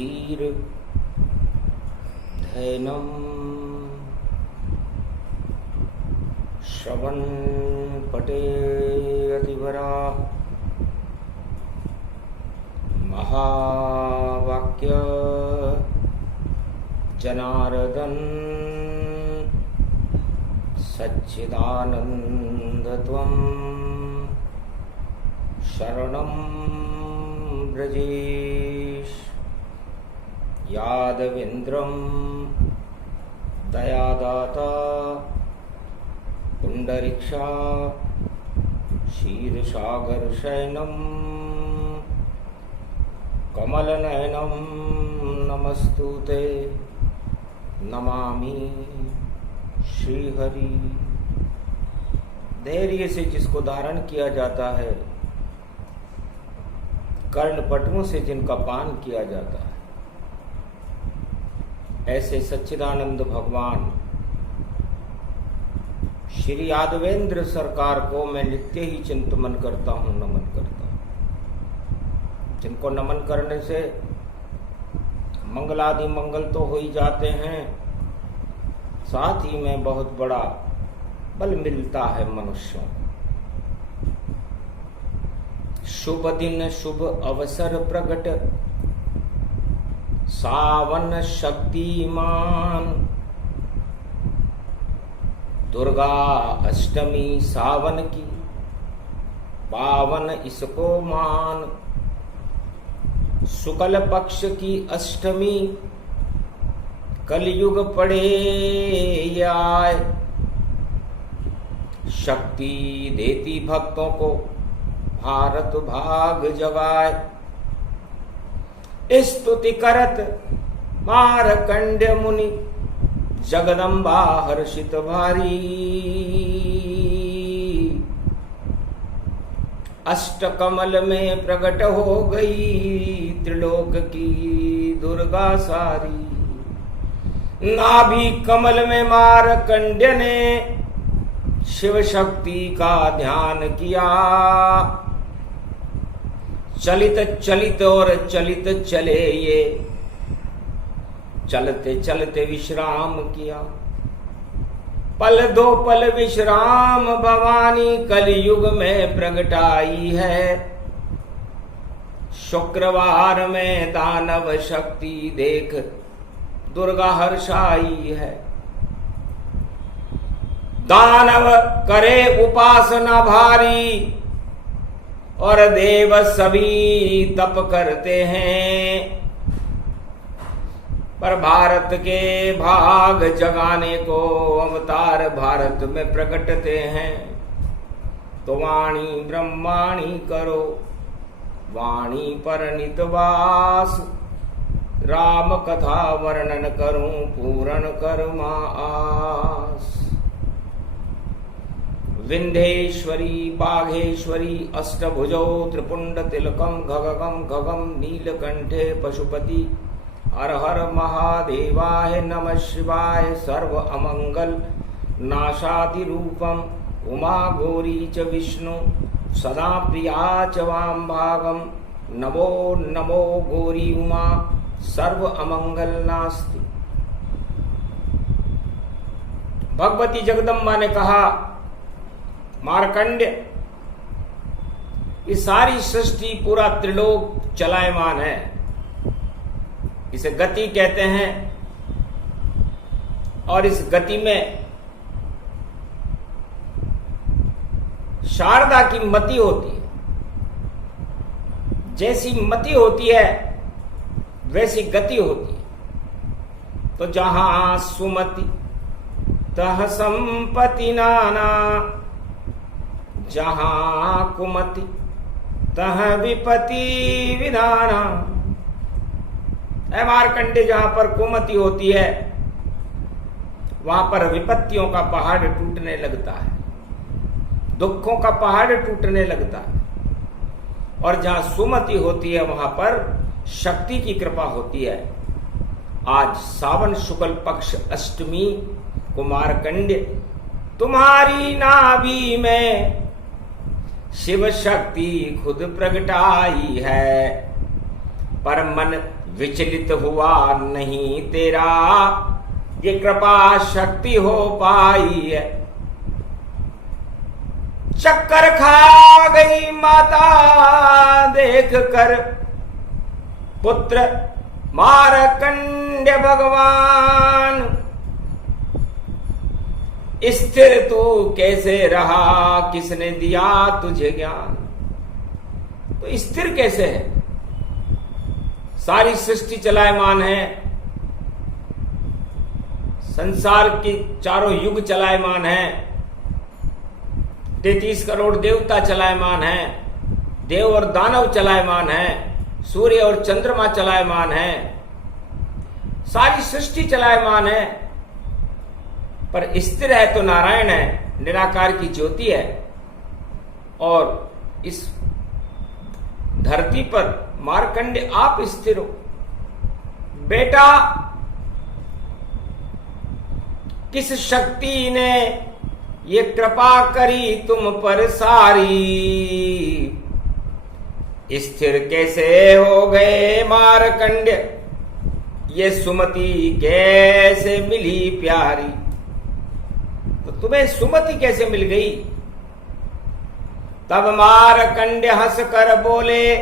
धीर धैनम श्रवण पटे अतिवरा महावाक्य जनार्दन सच्चिदानंदत्वं शरणं ब्रजेश यादवेन्द्रं दयादाता पुंडरीक्षा क्षीरसागरशयनं कमलनयनं नमस्तुते नमामि श्रीहरि। धैर्य से जिसको धारण किया जाता है, कर्णपटुओं से जिनका पान किया जाता है, ऐसे सच्चिदानंद भगवान श्री यादवेंद्र सरकार को मैं नित्य ही चिंतन करता हूं, नमन करता हूं। जिनको नमन करने से मंगलादि मंगल तो हो ही जाते हैं, साथ ही में बहुत बड़ा बल मिलता है मनुष्यों को। शुभ दिन शुभ अवसर प्रगट सावन शक्तिमान, दुर्गा अष्टमी सावन की पावन इसको मान। शुक्ल पक्ष की अष्टमी कलयुग पड़े आए, शक्ति देती भक्तों को भारत भाग जगाए। स्तुति करत मारकंड्य मुनि जगदम्बा हर्षित भारी। अष्टकमल में प्रकट हो गई त्रिलोक की दुर्गा सारी। नाभि कमल में मारकंड्य ने शिव शक्ति का ध्यान किया। चलित चलित और चलित चले ये, चलते चलते विश्राम किया। पल दो पल विश्राम भवानी कलयुग में प्रगटाई है। शुक्रवार में दानव शक्ति देख दुर्गा हर्षाई है। दानव करे उपासना भारी और देव सभी तप करते हैं, पर भारत के भाग जगाने को अवतार भारत में प्रकटते हैं। तो वाणी ब्रह्माणी करो, वाणी पर नितवास। राम कथा वर्णन करूं पूर्ण कर्मा आस। विंध्येश्वरी बाघेश्वरी अष्टभुजो त्रिपुंड तिलकम घगम घगम नीलकंठे पशुपति। हर हर महादेवाय नमः शिवाय। सर्व अमंगल नाशादि रूपम उमा गौरी च विष्णु सदा प्रिया च वाम भागम। नमो नमो गौरी उमा सर्व अमंगल नास्ति। भगवती जगदम्बा ने कहा, मार्कंड्य, ये सारी सृष्टि पूरा त्रिलोक चलायमान है, इसे गति कहते हैं। और इस गति में शारदा की मति होती है। जैसी मति होती है वैसी गति होती है। तो जहां सुमति तह संपत्ति नाना, जहां कुमति तह विपत्ति विधाना। मार्कंडे, जहां पर कुमति होती है वहां पर विपत्तियों का पहाड़ टूटने लगता है, दुखों का पहाड़ टूटने लगता है। और जहां सुमति होती है वहां पर शक्ति की कृपा होती है। आज सावन शुक्ल पक्ष अष्टमी को मार्कंड्य, तुम्हारी नाभि में शिव शक्ति खुद प्रगटाई है। पर मन विचलित हुआ नहीं तेरा, ये कृपा शक्ति हो पाई है। चक्कर खा गई माता देख कर पुत्र मारकंड्य भगवान, स्थिर तू कैसे रहा, किसने दिया तुझे ज्ञान। तो स्थिर कैसे है? सारी सृष्टि चलायमान है, संसार की चारों युग चलायमान है, 33 करोड़ देवता चलायमान है, देव और दानव चलायमान है, सूर्य और चंद्रमा चलायमान है, सारी सृष्टि चलायमान है। पर स्थिर है तो नारायण है, निराकार की ज्योति है। और इस धरती पर मार्कंडे आप स्थिर हो। बेटा, किस शक्ति ने ये कृपा करी तुम पर सारी, स्थिर कैसे हो गए मार्कंड्य, ये सुमति कैसे मिली प्यारी। तो तुम्हें सुमति कैसे मिल गई? तब मार्कंड्य हंस कर बोले,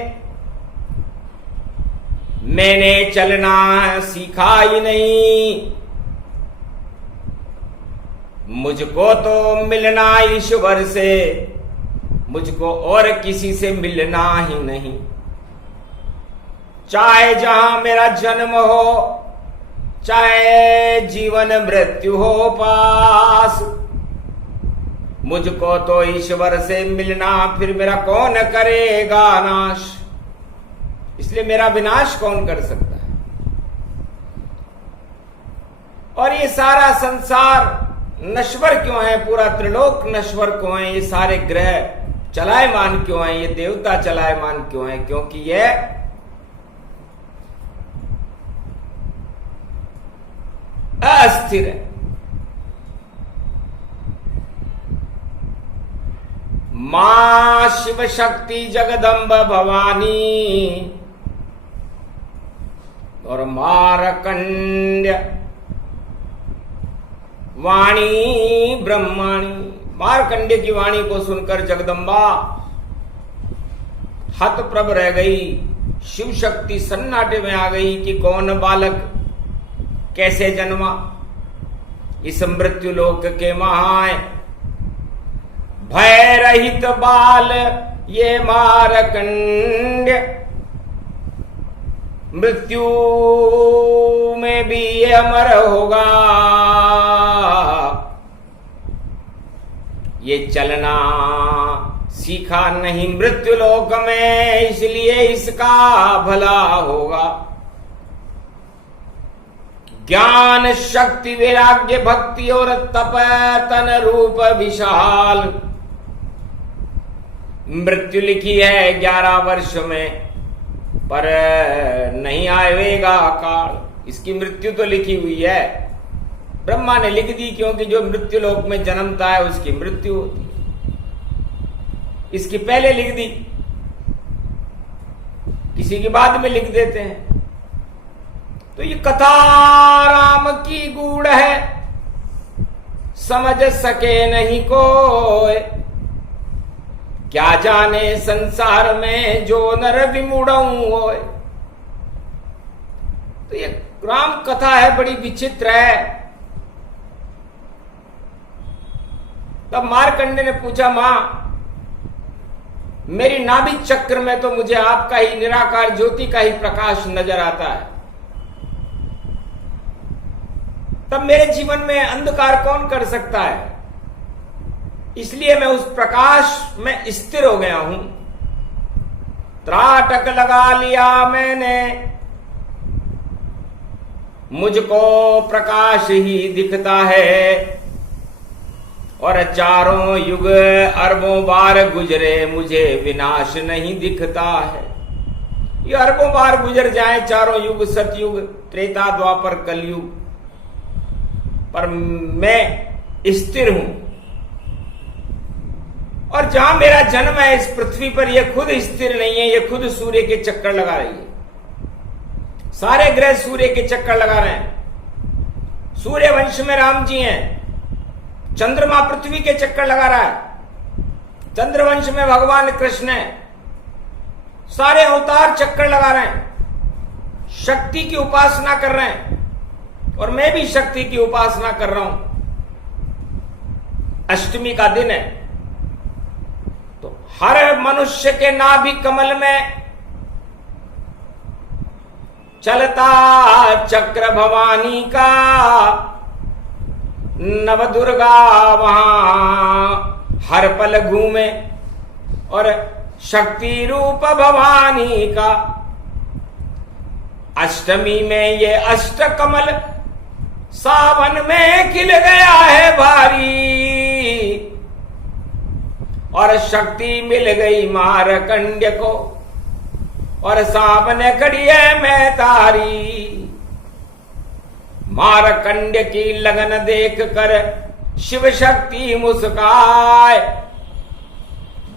मैंने चलना सीखा ही नहीं, मुझको तो मिलना ईश्वर से, मुझको और किसी से मिलना ही नहीं। चाहे जहां मेरा जन्म हो, चाहे जीवन मृत्यु हो पास, मुझको तो ईश्वर से मिलना, फिर मेरा कौन करेगा नाश। इसलिए मेरा विनाश कौन कर सकता है? और ये सारा संसार नश्वर क्यों है? पूरा त्रिलोक नश्वर क्यों है? ये सारे ग्रह चलायमान क्यों है? ये देवता चलायमान क्यों है? क्योंकि ये अस्थिर है। मां शिव शक्ति जगदम्ब भवानी और मारकंड्य वाणी ब्रह्माणी। मारकंड्य की वाणी को सुनकर जगदम्बा हतप्रभ रह गई। शिव शक्ति सन्नाटे में आ गई कि कौन बालक कैसे जन्मा इस मृत्यु लोक के महाय। भय रहित बाल ये मारकंड्य, मृत्यु में भी ये अमर होगा। ये चलना सीखा नहीं मृत्यु लोक में, इसलिए इसका भला होगा। ज्ञान शक्ति वैराग्य भक्ति और तप तन रूप विशाल। मृत्यु लिखी है 11 वर्ष में, पर नहीं आएगा काल। इसकी मृत्यु तो लिखी हुई है, ब्रह्मा ने लिख दी, क्योंकि जो मृत्यु लोक में जन्मता है उसकी मृत्यु होती है। इसकी पहले लिख दी, किसी की बाद में लिख देते हैं। तो ये कथा राम की गूढ़ है, समझ सके नहीं कोई। क्या जाने संसार में जो नर विमूढ़ऊ होए। तो ये राम कथा है, बड़ी विचित्र है। तब मार्कंडे ने पूछा, मां मेरी नाभि चक्र में तो मुझे आपका ही निराकार ज्योति का ही प्रकाश नजर आता है, तब मेरे जीवन में अंधकार कौन कर सकता है? इसलिए मैं उस प्रकाश में स्थिर हो गया हूं। त्राटक लगा लिया मैंने, मुझको प्रकाश ही दिखता है। और चारों युग अरबों बार गुजरे, मुझे विनाश नहीं दिखता है। ये अरबों बार गुजर जाए चारों युग, सतयुग, त्रेता, द्वापर, कलयुग, पर मैं स्थिर हूं। और जहां मेरा जन्म है इस पृथ्वी पर, यह खुद स्थिर नहीं है, यह खुद सूर्य के चक्कर लगा रही है। सारे ग्रह सूर्य के चक्कर लगा रहे हैं। सूर्य वंश में राम जी हैं। चंद्रमा पृथ्वी के चक्कर लगा रहा है। चंद्रवंश में भगवान कृष्ण है। सारे अवतार चक्कर लगा रहे हैं, शक्ति की उपासना कर रहे हैं, और मैं भी शक्ति की उपासना कर रहा हूं। अष्टमी का दिन है तो हर मनुष्य के नाभि कमल में चलता चक्र भवानी का, नव दुर्गा वहां हर पल घूमे, और शक्ति रूप भवानी का। अष्टमी में ये अष्ट कमल सावन में खिल गया है भारी, और शक्ति मिल गई मारकंड्य को, और सामने खड़ी है मैं तारी। मारकंड्य की लगन देख कर शिव शक्ति मुस्काए,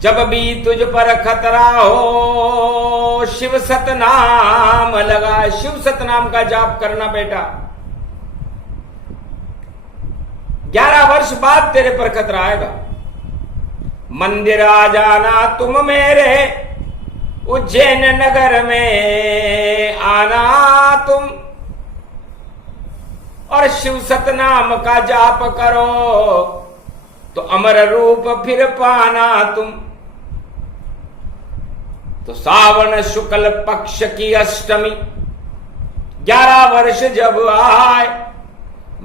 जब भी तुझ पर खतरा हो शिव सतनाम लगा। शिव सतनाम का जाप करना बेटा, 11 वर्ष बाद तेरे पर खतरा आएगा। मंदिर आ जाना तुम मेरे, उज्जैन नगर में आना तुम, और शिव सतनाम का जाप करो तो अमर रूप फिर पाना तुम। तो सावन शुक्ल पक्ष की अष्टमी 11 वर्ष जब आए,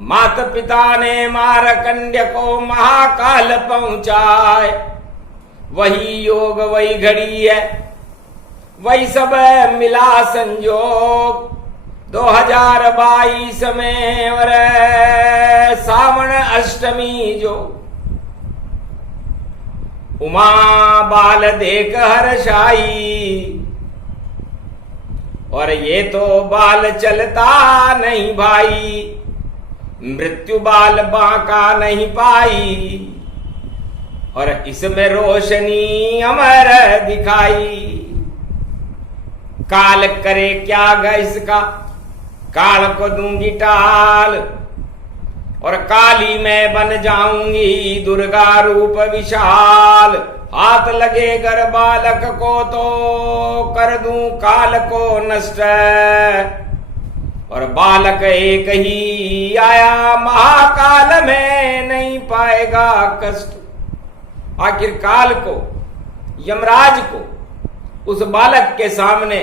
माता पिता ने मारकंड्य को महाकाल पहुंचाए। वही योग वही घड़ी है, वही सब मिला संयोग 2022 में, और सावन अष्टमी जो उमा बाल देख हर्षाई, और ये तो बाल चलता नहीं भाई, मृत्यु बाल बांका नहीं पाई, और इसमें रोशनी अमर दिखाई। काल करे क्या गा इसका, काल को दूंगी टाल, और काली मैं बन जाऊंगी दुर्गा रूप विशाल। हाथ लगे गर बालक को तो कर दूं काल को नष्ट, और बालक एक ही आया महाकाल में नहीं पाएगा कष्ट। आखिर काल को, यमराज को उस बालक के सामने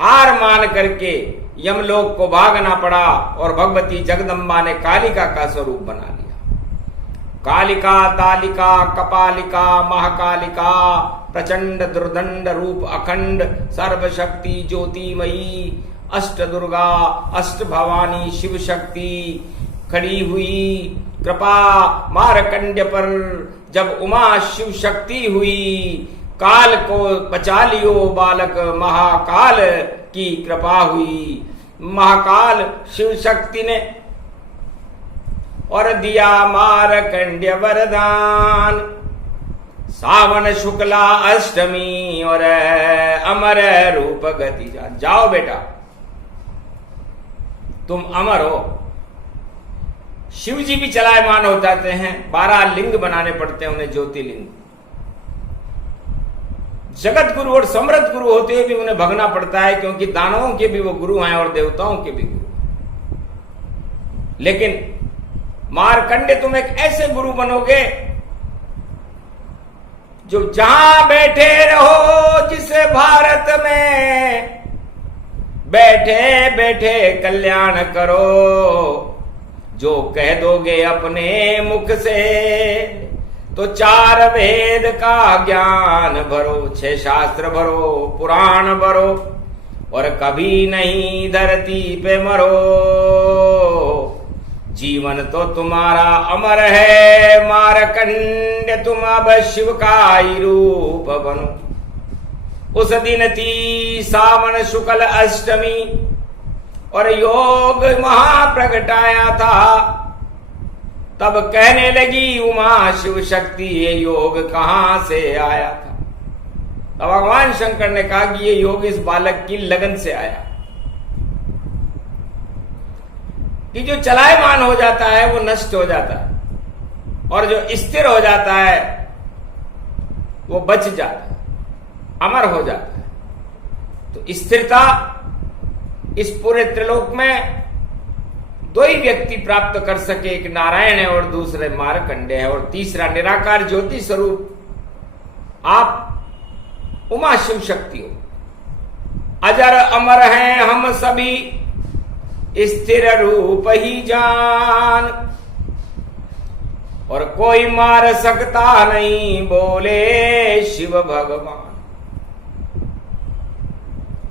हार मान करके यमलोक को भागना पड़ा, और भगवती जगदम्बा ने कालिका का स्वरूप बना लिया। कालिका, तालिका, कपालिका, महाकालिका, प्रचंड दुर्दंड रूप अखंड सर्वशक्ति ज्योतिमयी, अष्ट दुर्गा, अष्ट भवानी शिव शक्ति खड़ी हुई। कृपा मारकंड्य पर जब उमा शिव शक्ति हुई, काल को बचा लियो बालक, महाकाल की कृपा हुई। महाकाल शिव शक्ति ने और दिया मारकंड्य वरदान। सावन शुक्ला अष्टमी और अमर रूप गति जान। जाओ बेटा, तुम अमर हो। शिव जी भी चलायमान हो जाते हैं, 12 लिंग बनाने पड़ते हैं उन्हें, ज्योतिर्लिंग। जगत गुरु और समृद्ध गुरु होते हुए भी उन्हें भगना पड़ता है, क्योंकि दानवों के भी वो गुरु हैं और देवताओं के भी गुरु। लेकिन मारकंडे तुम एक ऐसे गुरु बनोगे जो जहां बैठे रहो, जिस भारत में बैठे बैठे कल्याण करो, जो कह दोगे अपने मुख से, तो 4 वेद का ज्ञान भरो, 6 शास्त्र भरो, पुराण भरो, और कभी नहीं धरती पे मरो। जीवन तो तुम्हारा अमर है मारकंड, तुम अब शिव का ही रूप बनो। उस दिन थी सावन शुक्ल अष्टमी और योग महाप्रगटाया था। तब कहने लगी उमा शिव शक्ति, ये योग कहां से आया था। तब भगवान शंकर ने कहा कि ये योग इस बालक की लगन से आया। कि जो चलायमान हो जाता है वो नष्ट हो जाता है और जो स्थिर हो जाता है वो बच जाता है, अमर हो जाता है। तो स्थिरता इस पूरे त्रिलोक में दो ही व्यक्ति प्राप्त कर सके, एक नारायण है और दूसरे मार्कंडेय है, और तीसरा निराकार ज्योति स्वरूप आप उमा शिव शक्ति हो। अजर अमर हैं हम सभी स्थिर रूप ही जान, और कोई मार सकता नहीं बोले शिव भगवान।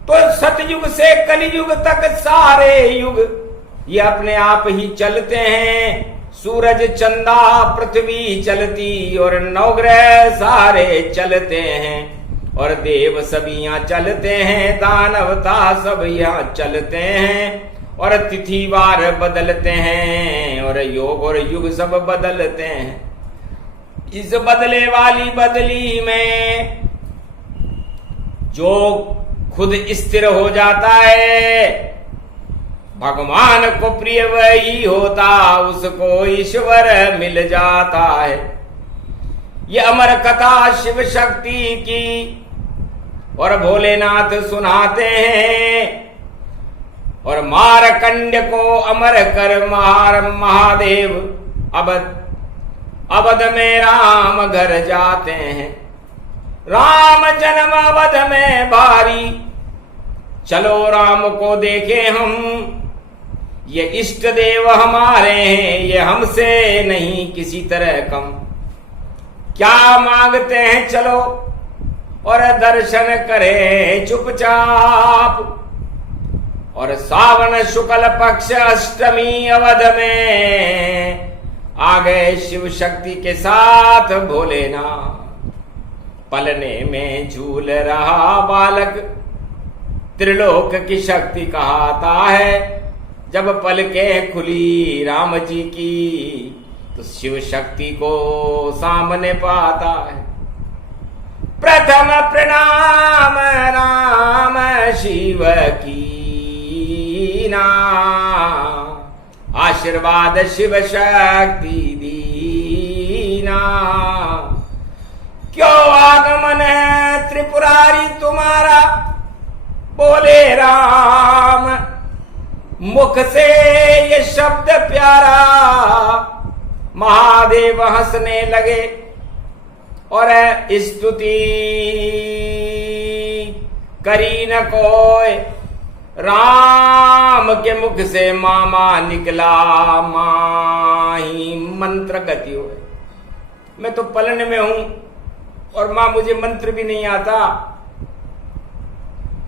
तो सतयुग से कलयुग तक सारे युग ये अपने आप ही चलते हैं। सूरज चंदा पृथ्वी चलती और नवग्रह सारे चलते हैं, और देव सभी यहाँ चलते हैं, दानवता सब यहाँ चलते हैं, और तिथिवार बदलते हैं, और योग और युग सब बदलते हैं। इस बदले वाली बदली में जो खुद स्थिर हो जाता है, भगवान को प्रिय वही होता, उसको ईश्वर मिल जाता है। ये अमर कथा शिव शक्ति की और भोलेनाथ सुनाते हैं, और मारकंड को अमर कर महादेव अवध में राम घर जाते हैं। राम जन्म अवध में भारी, चलो राम को देखे हम। ये इष्ट देव हमारे हैं, ये हमसे नहीं किसी तरह कम। क्या मांगते हैं चलो और दर्शन करें चुपचाप। और सावन शुक्ल पक्ष अष्टमी अवध में आ गए शिव शक्ति के साथ भोलेनाथ। पलने में झूल रहा बालक, त्रिलोक की शक्ति कहाता है। जब पलकें खुली राम जी की, तो शिव शक्ति को सामने पाता है। प्रथम प्रणाम राम शिव की ना, आशीर्वाद शिव शक्ति दीना। क्यों आगमन है त्रिपुरारी तुम्हारा, बोले राम मुख से ये शब्द प्यारा। महादेव हंसने लगे और स्तुति करी न कोई। राम के मुख से मामा निकला, माही मंत्र गति हो। मैं तो पलने में हूं और मां मुझे मंत्र भी नहीं आता,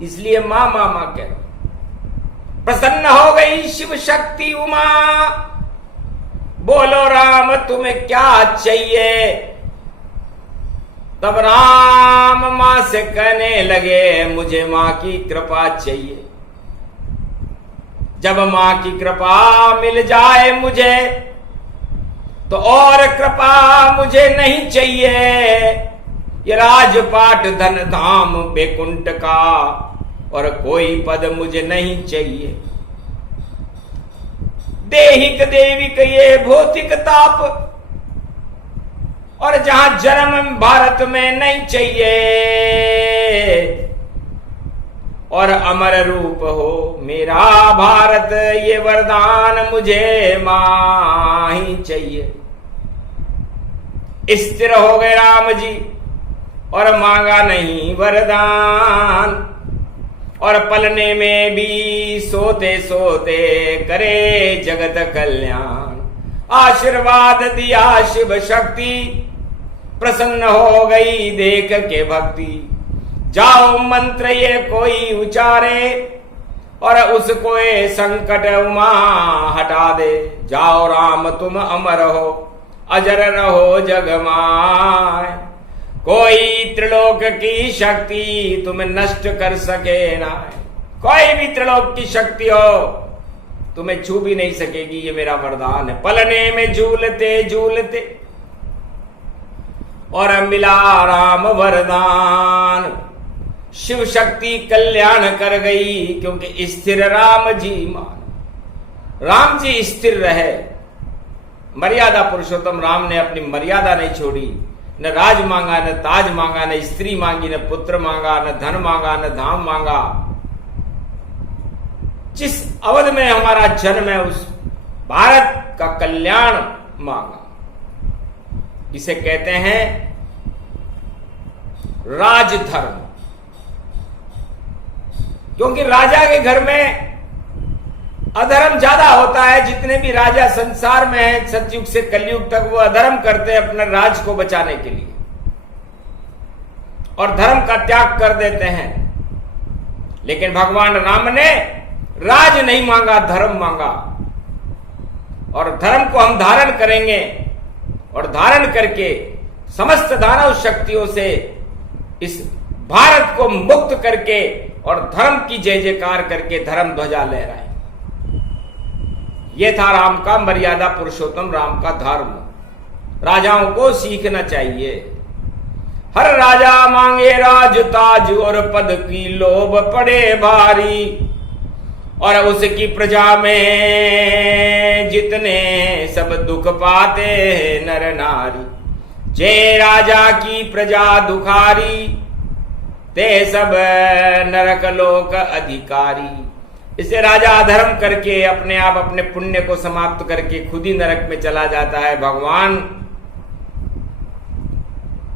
इसलिए मां मामा कह। प्रसन्न हो गई शिव शक्ति उमा, बोलो राम तुम्हें क्या चाहिए। तब राम मां से कहने लगे मुझे मां की कृपा चाहिए। जब मां की कृपा मिल जाए मुझे, तो और कृपा मुझे नहीं चाहिए। ये राजपाट धन धाम बैकुंठ का और कोई पद मुझे नहीं चाहिए। देहिक देविक ये भौतिक ताप, और जहां जन्म भारत में नहीं चाहिए। और अमर रूप हो मेरा भारत, ये वरदान मुझे मां ही चाहिए। स्थिर हो गए राम जी और मांगा नहीं वरदान। और पलने में भी सोते सोते करे जगत कल्याण। आशीर्वाद दिया शिव शक्ति, प्रसन्न हो गई देख के भक्ति। जाओ मंत्र ये कोई उचारे, और उसको ये संकट उमा हटा दे। जाओ राम तुम अमर हो, अजर रहो जगमाय। कोई त्रिलोक की शक्ति तुम्हें नष्ट कर सके ना। कोई भी त्रिलोक की शक्ति हो तुम्हें छू भी नहीं सकेगी, ये मेरा वरदान है। पलने में झूलते झूलते और मिला राम वरदान। शिव शक्ति कल्याण कर गई, क्योंकि स्थिर राम जी मान। राम जी स्थिर रहे। मर्यादा पुरुषोत्तम राम ने अपनी मर्यादा नहीं छोड़ी। न राज मांगा, न ताज मांगा, न स्त्री मांगी, न पुत्र मांगा, न धन मांगा, न धाम मांगा। जिस अवध में हमारा जन्म है उस भारत का कल्याण मांगा। इसे कहते हैं राजधर्म। क्योंकि राजा के घर में अधर्म ज्यादा होता है। जितने भी राजा संसार में हैं सतयुग से कलयुग तक, वो अधर्म करते हैं अपने राज को बचाने के लिए और धर्म का त्याग कर देते हैं। लेकिन भगवान राम ने राज नहीं मांगा, धर्म मांगा। और धर्म को हम धारण करेंगे और धारण करके समस्त दानव शक्तियों से इस भारत को मुक्त करके और धर्म की जय जयकार करके धर्म ध्वजा लहराए। यह था राम का मर्यादा पुरुषोत्तम राम का धर्म। राजाओं को सीखना चाहिए। हर राजा मांगे राज ताज और पद की लोभ पड़े भारी। और उसकी प्रजा में जितने सब दुख पाते हैं नर नारी। जे राजा की प्रजा दुखारी, ते सब नरक लोक अधिकारी। इसे राजा अधर्म करके अपने आप अपने पुण्य को समाप्त करके खुद ही नरक में चला जाता है। भगवान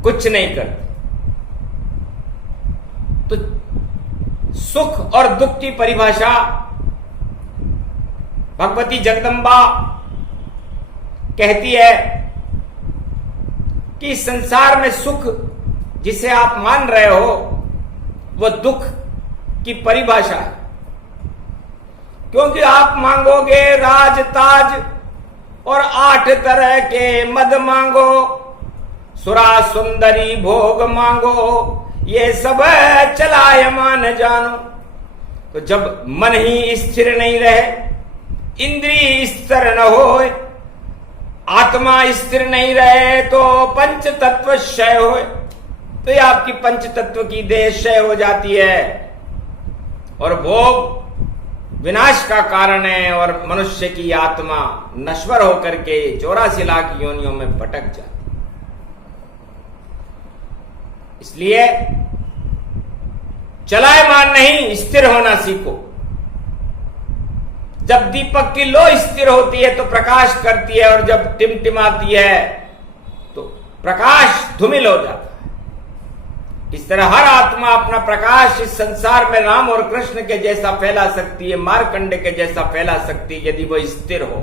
कुछ नहीं करते। तो सुख और दुख की परिभाषा भगवती जगदम्बा कहती है कि संसार में सुख जिसे आप मान रहे हो वो दुख की परिभाषा है। क्योंकि आप मांगोगे राज ताज और 8 तरह के मद मांगो, सुरा सुंदरी भोग मांगो, ये सब चलायमान जानो। तो जब मन ही स्थिर नहीं रहे, इंद्रिय स्थिर न हो, आत्मा स्थिर नहीं रहे, तो पंच तत्व क्षय हो, तो ये आपकी पंच तत्व की देह क्षय हो जाती है और भोग विनाश का कारण है और मनुष्य की आत्मा नश्वर होकर के 84 लाख योनियों में भटक जाती। इसलिए चलायमान नहीं, स्थिर होना सीखो। जब दीपक की लो स्थिर होती है तो प्रकाश करती है और जब टिमटिमाती है तो प्रकाश धूमिल हो जाता है। इस तरह हर आत्मा अपना प्रकाश इस संसार में राम और कृष्ण के जैसा फैला सकती है, मार्कंड के जैसा फैला सकती है यदि वो स्थिर हो।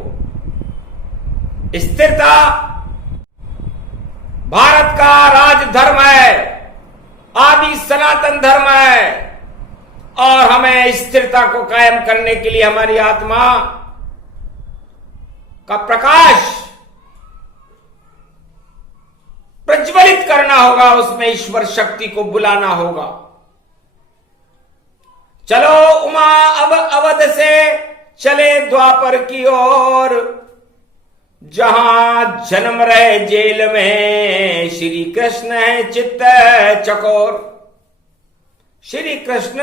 स्थिरता भारत का राजधर्म है, आदि सनातन धर्म है और हमें स्थिरता को कायम करने के लिए हमारी आत्मा का प्रकाश प्रज्वलित करना होगा, उसमें ईश्वर शक्ति को बुलाना होगा। चलो उमा अब अवध से चले द्वापर की ओर, जहां जन्म रहे जेल में श्री कृष्ण है चित्त चकोर। श्री कृष्ण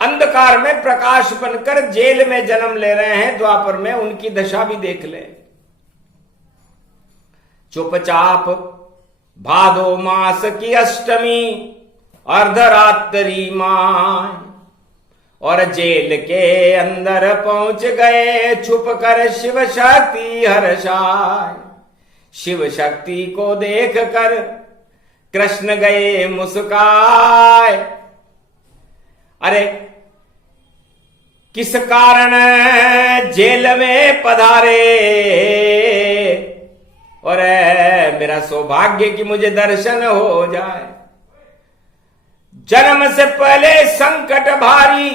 अंधकार में प्रकाश बनकर जेल में जन्म ले रहे हैं द्वापर में, उनकी दशा भी देख ले। चुपचाप भादो मास की अष्टमी अर्धरात्रि माय और जेल के अंदर पहुंच गए छुप कर शिव शक्ति हर्षाय। शिव शक्ति को देख कर कृष्ण गए मुस्काए। अरे किस कारण जेल में पधारे और मेरा सौभाग्य कि मुझे दर्शन हो जाए। जन्म से पहले संकट भारी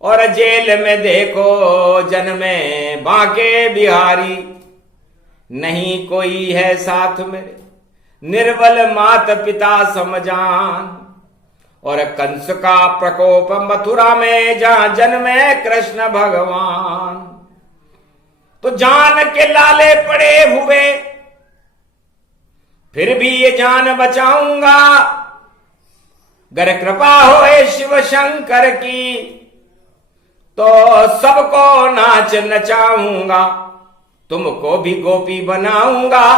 और जेल में देखो जन्मे बांके बिहारी। नहीं कोई है साथ मेरे, निर्बल मात पिता समझान और कंस का प्रकोप मथुरा में जहां जन्मे कृष्ण भगवान। तो जान के लाले पड़े हुए फिर भी ये जान बचाऊंगा, गर कृपा होए शिव शंकर की। तो सबको नाच नचाऊंगा, तुमको भी गोपी बनाऊंगा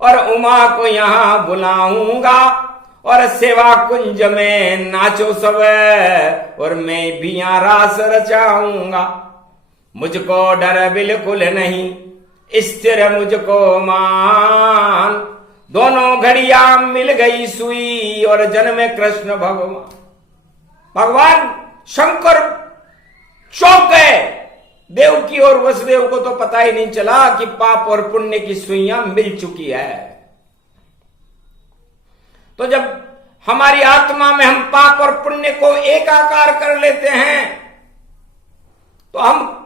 और उमा को यहां बुलाऊंगा और सेवा कुंज में नाचो सब और मैं भी यहां रास रचाऊंगा। मुझको डर बिल्कुल नहीं, स्थिर मुझको मान। दोनों घड़िया मिल गई सुई और जन्मे कृष्ण भगवान। भगवान शंकर चौंक गए। देवकी और वसुदेव को तो पता ही नहीं चला कि पाप और पुण्य की सुइयां मिल चुकी है। तो जब हमारी आत्मा में हम पाप और पुण्य को एकाकार कर लेते हैं तो हम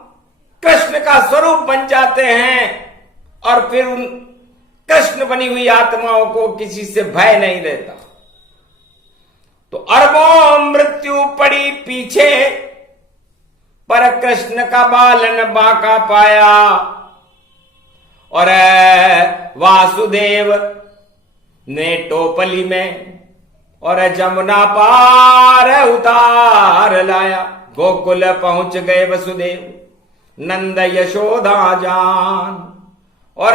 कृष्ण का स्वरूप बन जाते हैं और फिर उन कृष्ण बनी हुई आत्माओं को किसी से भय नहीं रहता। तो अरबों मृत्यु पड़ी पीछे, पर कृष्ण का बालन बांका पाया और वासुदेव ने टोपली में और जमुना पार उतार लाया। गोकुल पहुंच गए वसुदेव, नंद यशोदा जान और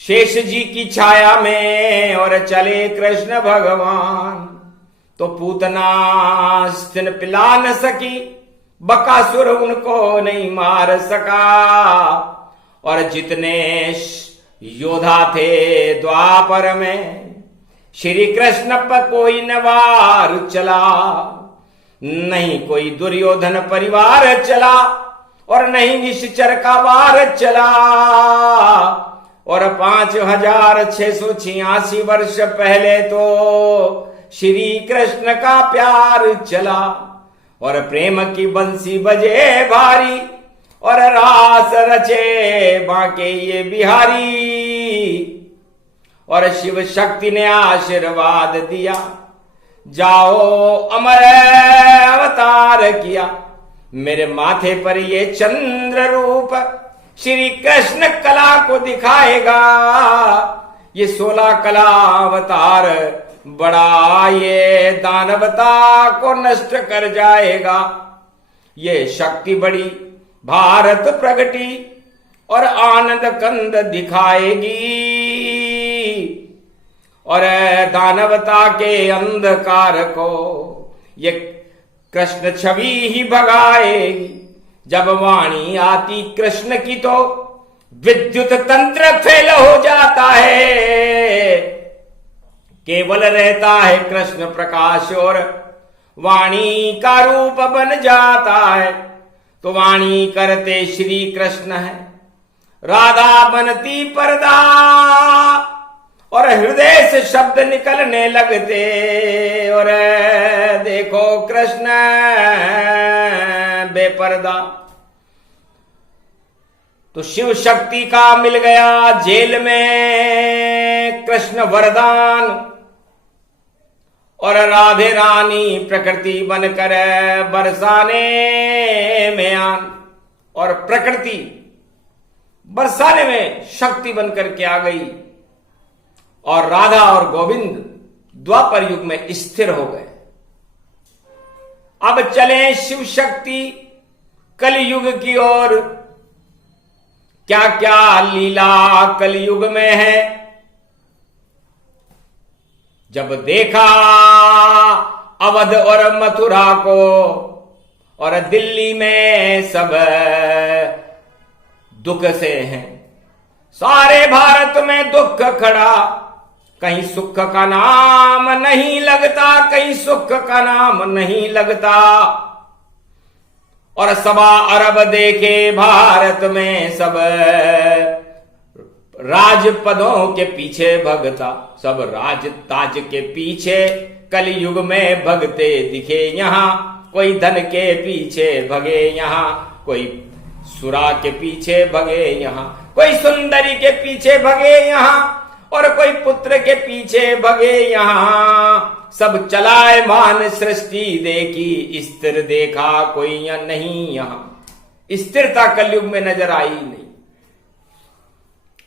शेष जी की छाया में और चले कृष्ण भगवान। तो पूतना स्तन पिला न सकी, बकासुर उनको नहीं मार सका और जितने योद्धा थे द्वापर में श्री कृष्ण पर कोई न वार चला। नहीं कोई दुर्योधन परिवार चला और नहीं निश्चर का वार चला। और 5686 वर्ष पहले तो श्री कृष्ण का प्यार चला और प्रेम की बंसी बजे भारी और रास रचे बांके ये बिहारी। और शिव शक्ति ने आशीर्वाद दिया, जाओ अमर अवतार किया। मेरे माथे पर ये चंद्र रूप श्री कृष्ण कला को दिखाएगा। ये 16 कला अवतार बड़ा ये दानवता को नष्ट कर जाएगा। ये शक्ति बड़ी भारत प्रगति और आनंद कंद दिखाएगी और दानवता के अंधकार को ये कृष्ण छवि ही भगाएगी। जब वाणी आती कृष्ण की तो विद्युत तंत्र फेल हो जाता है। केवल रहता है कृष्ण प्रकाश और वाणी का रूप बन जाता है। तो वाणी करते श्री कृष्ण है, राधा बनती पर्दा और हृदय से शब्द निकलने लगते और देखो कृष्ण बेपर्दा। तो शिव शक्ति का मिल गया जेल में कृष्ण वरदान और राधे रानी प्रकृति बनकर बरसाने में आन। और प्रकृति बरसाने में शक्ति बनकर के आ गई और राधा और गोविंद द्वापर युग में स्थिर हो गए। अब चले शिव शक्ति कलयुग की ओर। क्या क्या लीला कलयुग में है। जब देखा अवध और मथुरा को और दिल्ली में सब दुख से हैं, सारे भारत में दुख खड़ा। कहीं सुख का नाम नहीं लगता, कहीं सुख का नाम नहीं लगता। और 1.25 अरब देखे भारत में सब राजपदों के पीछे भगता, सब राज ताज के पीछे कलयुग में भगते दिखे यहां। कोई धन के पीछे भगे यहां, कोई सुरा के पीछे भगे यहां, कोई सुंदरी के पीछे भगे यहां और कोई पुत्र के पीछे भगे यहां। सब चलायमान सृष्टि देखी, स्थिर देखा कोई या नहीं यहां। स्थिरता कलयुग में नजर आई नहीं।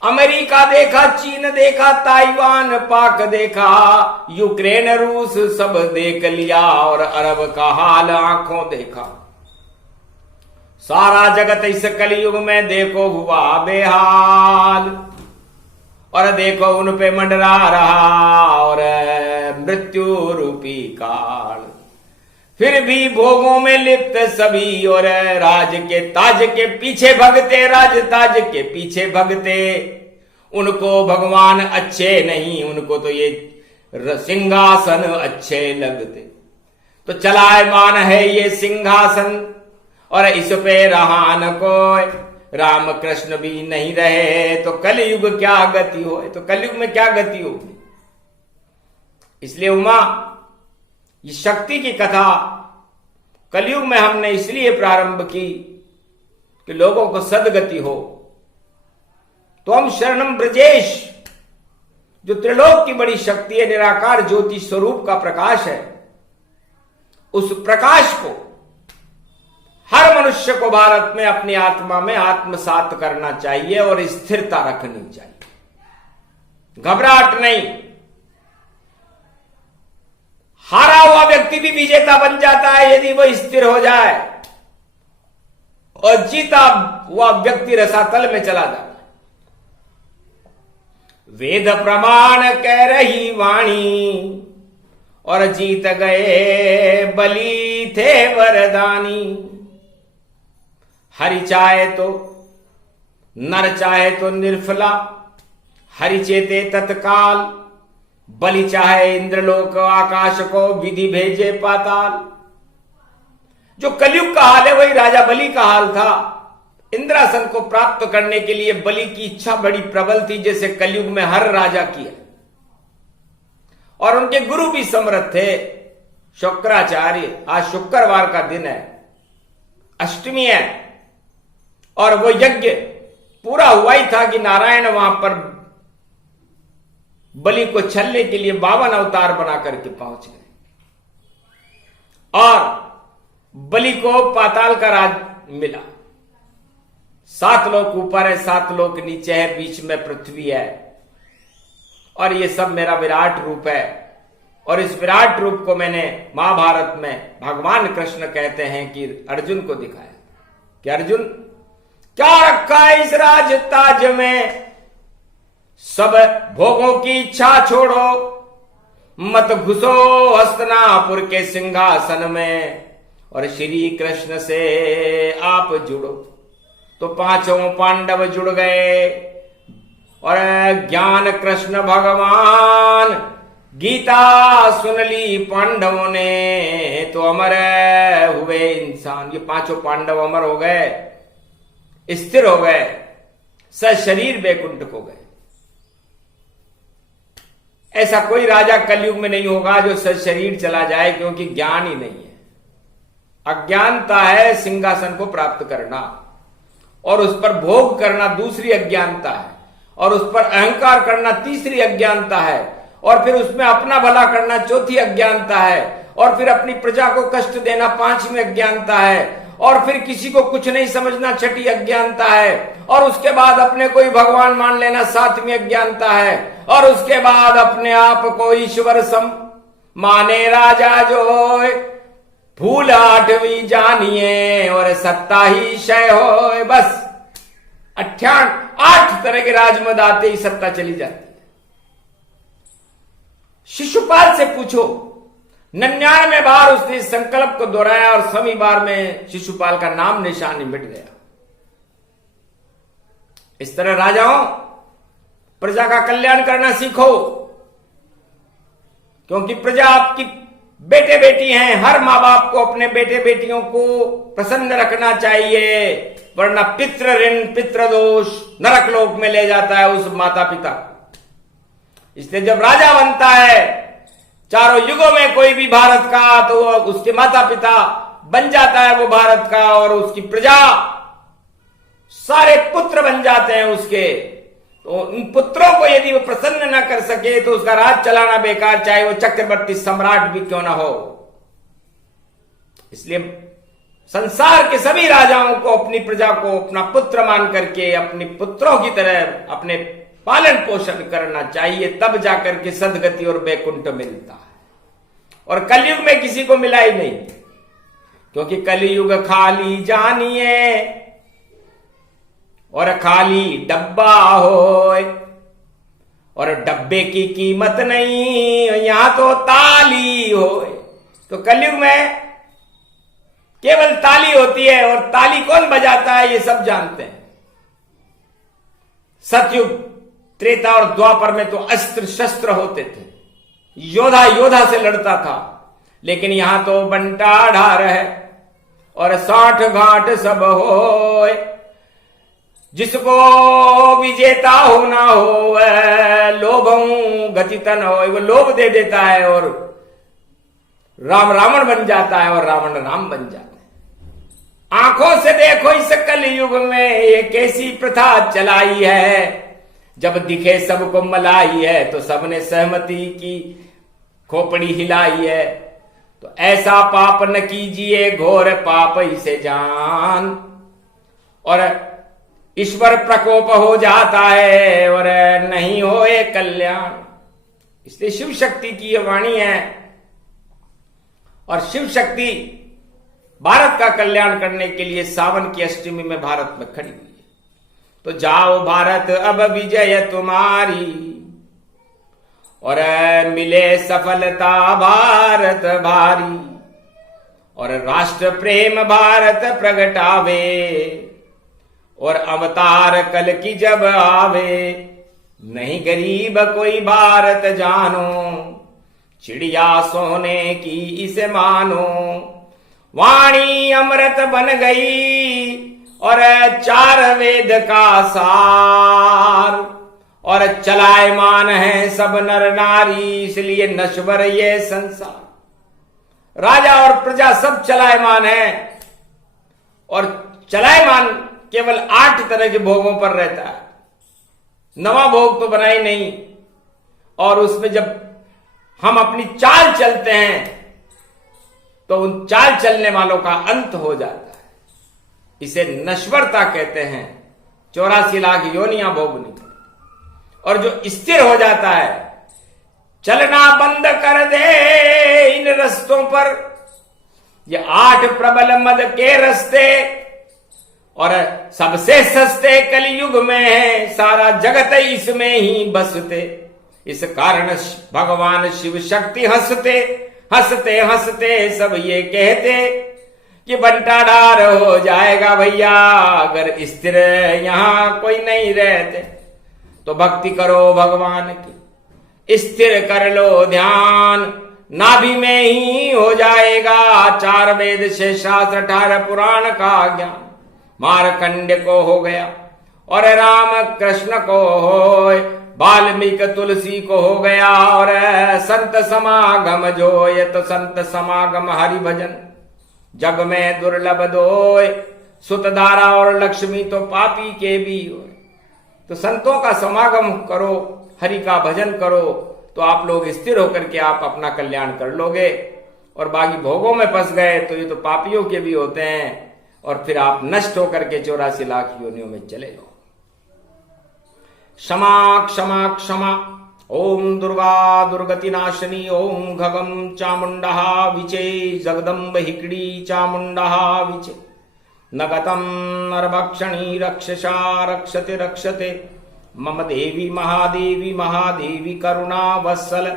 अमेरिका देखा, चीन देखा, ताइवान पाक देखा, यूक्रेन रूस सब देख लिया और अरब का हाल आंखों देखा। सारा जगत इस कलयुग में देखो हुआ बेहाल, और देखो उन पे मंडरा रहा और मृत्यु रूपी काल। फिर भी भोगों में लिप्त सभी और राज के ताज के पीछे भगते, राज ताज के पीछे भगते। उनको भगवान अच्छे नहीं, उनको तो ये सिंहासन अच्छे लगते। तो चलायमान है ये सिंहासन और इस पे रहा न कोई, राम कृष्ण भी नहीं रहे तो कलयुग क्या गति हो। तो कलयुग में क्या गति होगी। इसलिए उमा, ये शक्ति की कथा कलयुग में हमने इसलिए प्रारंभ की कि लोगों को सदगति हो। तो हम शरणम ब्रजेश, जो त्रिलोक की बड़ी शक्ति है, निराकार ज्योति स्वरूप का प्रकाश है, उस प्रकाश को हर मनुष्य को भारत में अपनी आत्मा में आत्मसात करना चाहिए और स्थिरता रखनी चाहिए, घबराहट नहीं। हारा हुआ व्यक्ति भी विजेता बन जाता है यदि वो स्थिर हो जाए, और जीता हुआ व्यक्ति रसातल में चला जाता है। वेद प्रमाण कह रही वाणी और जीत गए बलि थे वरदानी। हरि चाहे तो नर चाहे तो निर्फला, हरि चेते तत्काल। बलि चाहे इंद्रलोक आकाश को विधि भेजे पाताल। जो कलयुग का हाल है वही राजा बलि का हाल था। इंद्रासन को प्राप्त करने के लिए बलि की इच्छा बड़ी प्रबल थी, जैसे कलयुग में हर राजा की है। और उनके गुरु भी समर्थ थे, शुक्राचार्य। आज शुक्रवार का दिन है, अष्टमी है, और वो यज्ञ पूरा हुआ ही था कि नारायण वहां पर बलि को छलने के लिए 52 अवतार बना करके पहुंच गए, और बलि को पाताल का राज मिला। 7 लोक ऊपर है, 7 लोक नीचे है, बीच में पृथ्वी है, और ये सब मेरा विराट रूप है। और इस विराट रूप को मैंने महाभारत में भगवान कृष्ण कहते हैं कि अर्जुन को दिखाया कि अर्जुन, क्या रखा है इस राज ताज में, सब भोगों की इच्छा छोड़ो, मत घुसो हस्तिनापुर के सिंहासन में, और श्री कृष्ण से आप जुड़ो। तो 5 पांडव जुड़ गए, और ज्ञान कृष्ण भगवान, गीता सुन ली पांडवों ने, तो अमर हुए इंसान। ये 5 पांडव अमर हो गए, स्थिर हो गए, सशरीर वैकुंठ को गए। ऐसा कोई राजा कलयुग में नहीं होगा जो सशरीर चला जाए, क्योंकि ज्ञान ही नहीं है। अज्ञानता है सिंहासन को प्राप्त करना, और उस पर भोग करना दूसरी अज्ञानता है, और उस पर अहंकार करना तीसरी अज्ञानता है, और फिर उसमें अपना भला करना चौथी अज्ञानता है, और फिर अपनी प्रजा को कष्ट देना 5वीं अज्ञानता है, और फिर किसी को कुछ नहीं समझना 6ठी अज्ञानता है, और उसके बाद अपने को ही भगवान मान लेना 7वीं अज्ञानता है, और उसके बाद अपने आप को ईश्वर सम माने राजा जो, भूल 8वीं जानिए और सत्ता ही क्षय हो। बस 8 तरह के राजमद आते ही सत्ता चली जाती है। शिशुपाल से पूछो, 99 बार उसने इस संकल्प को दोहराया, और 100वीं बार में शिशुपाल का नाम निशान ही मिट गया। इस तरह राजाओं, प्रजा का कल्याण करना सीखो, क्योंकि प्रजा आपकी बेटे बेटी हैं। हर माँ बाप को अपने बेटे बेटियों को प्रसन्न रखना चाहिए, वरना पितृ ऋण पितृ दोष नरक लोक में ले जाता है उस माता पिता को। इसलिए जब राजा बनता है चारों युगों में कोई भी भारत का, तो उसके माता पिता बन जाता है वो भारत का, और उसकी प्रजा सारे पुत्र बन जाते हैं उसके। तो उन पुत्रों को यदि वो प्रसन्न ना कर सके तो उसका राज चलाना बेकार, चाहे वो चक्रवर्ती सम्राट भी क्यों ना हो। इसलिए संसार के सभी राजाओं को अपनी प्रजा को अपना पुत्र मान करके अपने पुत्रों की तरह अपने पालन पोषण करना चाहिए, तब जाकर के सदगति और वैकुंठ मिलता है। और कलयुग में किसी को मिला ही नहीं, क्योंकि कलयुग खाली जानिए और खाली डब्बा होए, और डब्बे की कीमत नहीं, यहां तो ताली होए। तो कलयुग में केवल ताली होती है, और ताली कौन बजाता है ये सब जानते हैं। सतयुग, त्रेता और द्वापर में तो अस्त्र शस्त्र होते थे, योद्धा योद्धा से लड़ता था, लेकिन यहां तो बंटा ढार है और 60 घाट सब होए। जिसको विजेता होना हो लोभों गतितन हो, वो लोभ दे देता है और राम रावण बन जाता है और रावण राम बन जाता है। आंखों से देखो इस कलयुग में ये कैसी प्रथा चलाई है, जब दिखे सबको मलाई है तो सबने सहमति की खोपड़ी हिलाई है। तो ऐसा पाप न कीजिए घोर पाप इसे जान, और ईश्वर प्रकोप हो जाता है और नहीं होए कल्याण। इसलिए शिव शक्ति की यह वाणी है, और शिव शक्ति भारत का कल्याण करने के लिए सावन की अष्टमी में भारत में खड़ी हुई है। तो जाओ भारत अब विजय तुम्हारी, और मिले सफलता भारत भारी, और राष्ट्र प्रेम भारत प्रगटावे, और अवतार कल की जब आवे, नहीं गरीब कोई भारत जानो, चिड़िया सोने की इसे मानो। वाणी अमृत बन गई और 4 वेद का सार, और चलायमान है सब नर नारी, इसलिए नश्वर ये संसार। राजा और प्रजा सब चलायमान है, और चलायमान केवल 8 तरह के भोगों पर रहता है, नवा भोग तो बना ही नहीं। और उसमें जब हम अपनी चाल चलते हैं तो उन चाल चलने वालों का अंत हो जाता है। इसे नश्वरता कहते हैं। 84 लाख योनियां भोगनी, और जो स्थिर हो जाता है, चलना बंद कर दे इन रस्तों पर, ये 8 प्रबल मद के रस्ते, और सबसे सस्ते कलयुग में है, सारा जगत इसमें ही बसते। इस कारण भगवान शिव शक्ति हंसते हंसते हंसते सब ये कहते कि बंटाढार हो जाएगा भैया अगर स्थिर यहां कोई नहीं रहते। तो भक्ति करो भगवान की, स्थिर कर लो ध्यान, नाभि में ही हो जाएगा 4 वेद से शास्त्र 18 पुराण का ज्ञान। मारकंड को हो गया और राम कृष्ण को हो, वाल्मीकि तुलसी को हो गया, और संत समागम जो ये तो संत समागम हरि भजन जग में दुर्लभ दोय। सुतधारा और लक्ष्मी तो पापी के भी हो। तो संतों का समागम करो, हरि का भजन करो, तो आप लोग स्थिर होकर के आप अपना कल्याण कर लोगे। और बाकी भोगों में फंस गए तो ये तो पापियों के भी होते हैं, और फिर आप नष्ट होकर के 84 लाख योनियों में चले जाओ। क्षमा क्षमा क्षमा। ओम दुर्गा दुर्गति नाशिनी, ओम घगम चामुंडा विचे, जगदम्ब हिकड़ी चामुंडा विचे। नगतम नरभक्षणी रक्षसा रक्षते रक्षते, मम देवी महादेवी महादेवी करुणा वत्सल।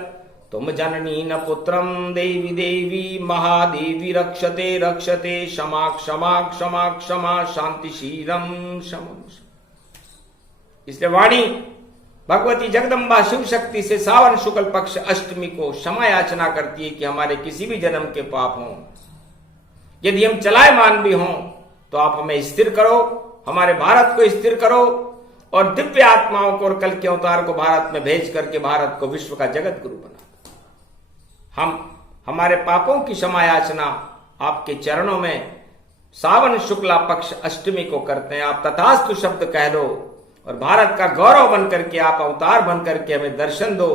तुम जननी न पुत्रम देवी देवी महादेवी रक्षते रक्षते। क्षमा क्षमा क्षमा क्षमा शांतिशीलम शमम। इसलिए वाणी भगवती जगदम्बा शिव शक्ति से सावन शुक्ल पक्ष अष्टमी को क्षमा याचना करती है कि हमारे किसी भी जन्म के पाप हों, यदि हम चलायमान भी हों तो आप हमें स्थिर करो, हमारे भारत को स्थिर करो, और दिव्य आत्माओं को और कल के अवतार को भारत में भेज करके भारत को विश्व का जगत गुरु बना। हम हमारे पापों की क्षमा याचना आपके चरणों में सावन शुक्ला पक्ष अष्टमी को करते हैं। आप तथास्तु शब्द कह दो और भारत का गौरव बन करके आप अवतार बन करके हमें दर्शन दो।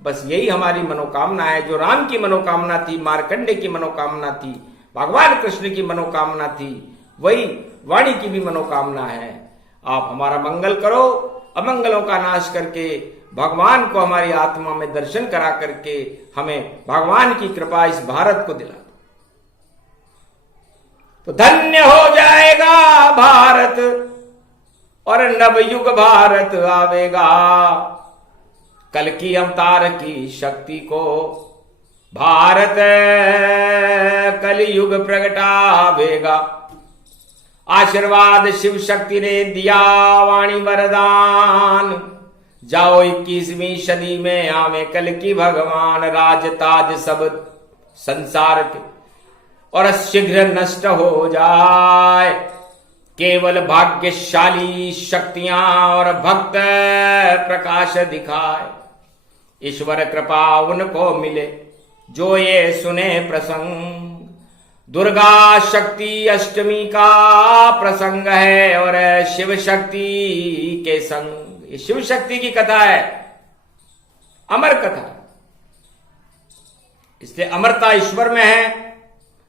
बस यही हमारी मनोकामना है। जो राम की मनोकामना थी, मार्कंडे की मनोकामना थी, भगवान कृष्ण की मनोकामना थी, वही वाणी की भी मनोकामना है। आप हमारा मंगल करो, अमंगलों का नाश करके भगवान को हमारी आत्मा में दर्शन करा करके हमें भगवान की कृपा इस भारत को दिला दो। तो धन्य हो जाएगा भारत और नवयुग भारत आवेगा। कल की अवतार की शक्ति को भारत कलयुग प्रगटावेगा। आशीर्वाद शिव शक्ति ने दिया वाणी वरदान, जाओ 21वीं सदी में आवे कल की भगवान। राज ताज सब संसार के और शीघ्र नष्ट हो जाए, केवल भाग्यशाली शक्तियां और भक्त प्रकाश दिखाए। ईश्वर कृपा उनको मिले जो ये सुने प्रसंग। दुर्गा शक्ति अष्टमी का प्रसंग है और शिव शक्ति के संग। ये शिव शक्ति की कथा है, अमर कथा, इसलिए अमरता ईश्वर में है,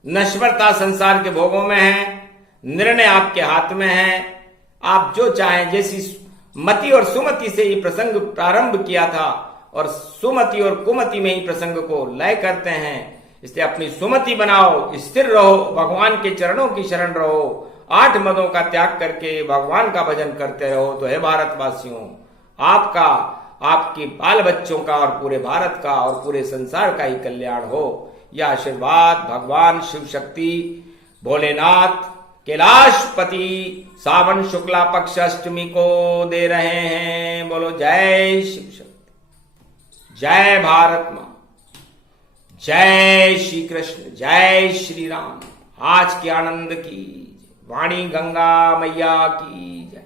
नश्वरता संसार के भोगों में है। निर्णय आपके हाथ में है, आप जो चाहें। जैसी मति और सुमति से ये प्रसंग प्रारंभ किया था और सुमति और कुमति में ही प्रसंग को लय करते हैं। इसलिए अपनी सुमति बनाओ, स्थिर रहो, भगवान के चरणों की शरण रहो, 8 मदों का त्याग करके भगवान का भजन करते रहो। तो हे भारतवासियों, आपका, आपके बाल बच्चों का और पूरे भारत का और पूरे संसार का ही कल्याण हो। यह आशीर्वाद भगवान शिव शक्ति भोलेनाथ कैलाशपति सावन शुक्ला पक्ष अष्टमी को दे रहे हैं। बोलो जय शिव शक्ति, जय भारत मां, जय श्री कृष्ण, जय श्री राम। आज के आनंद की वाणी गंगा मैया की जय।